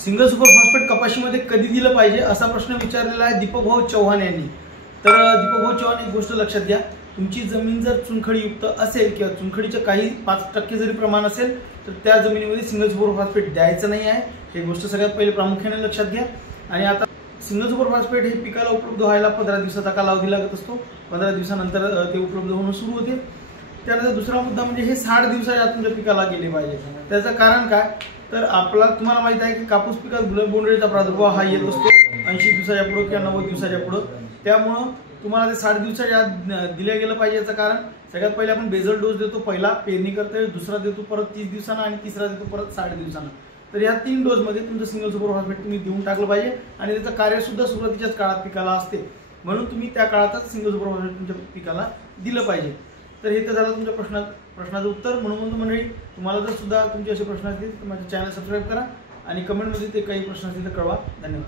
Single super phosphate कपाशीमध्ये कधी दिलं पाहिजे असा प्रश्न विचारलेला आहे दीपक भाऊ चव्हाण यांनी। तर दीपक भाऊ चव्हाण एक गोष्ट लक्षात घ्या, तुमची जमीन जर चुनखडीयुक्त असेल किंवा चुनखडीचे काही 5% जरी प्रमाण असेल तर त्या जमिनीमध्ये सिंगल सुपर फॉस्फेट द्यायचं नाही आहे। हे गोष्ट सगळ्यात पहिले प्रामुख्याने लक्षात घ्या। आणि आता सिंगल सुपर फॉस्फेट हे पिकाला उपलब्ध व्हायला 15 दिवसाचा कालावधी लागत असतो। 15 दिवसानंतर ते उपलब्ध होणं सुरू होते। त्यानंतर दुसरा मुद्दा म्हणजे हे 60 दिवसाच्या आत तुमच्या पिकाला गेले पाहिजे। त्याचं कारण काय, तर तुम्हाला माहित आहे की कापूस पिकात बोंडअळीचा प्रादुर्भाव हा येत असतो 80 दिवसाच्या पुढे किंवा 90 दिवसाच्या पुढे। त्यामुळे तुम्हाला ते 60 दिवसाच्या आत दिल्या गेलं पाहिजे। याचं कारण सगळ्यात पहिले आपण बेसल डोस देतो, पहिला पेरणी करता, दुसरा देतो परत 30 दिवसांना आणि तिसरा देतो परत 60 दिवसांना। तर या 3 डोस मध्ये तुमचं सिंगल सुपर फॉस्फेट तुम्ही देऊन टाकलं पाहिजे आणि त्याचं कार्य सुद्धा सुरुवातीच्याच काळात पिकाला असते, म्हणून तुम्ही त्या काळातच सिंगल सुपर फॉस्फेट तुमच्या पिकाला दिलं पाहिजे। तर हे तर झालं तुमच्या प्रश्नाचं उत्तर। म्हणून मंडळी, तुम्हाला जर सुद्धा तुमचे असे प्रश्न असतील तर माझे चॅनल सबस्क्राईब करा आणि कमेंटमध्ये ते काही प्रश्न असतील तर कळवा। धन्यवाद।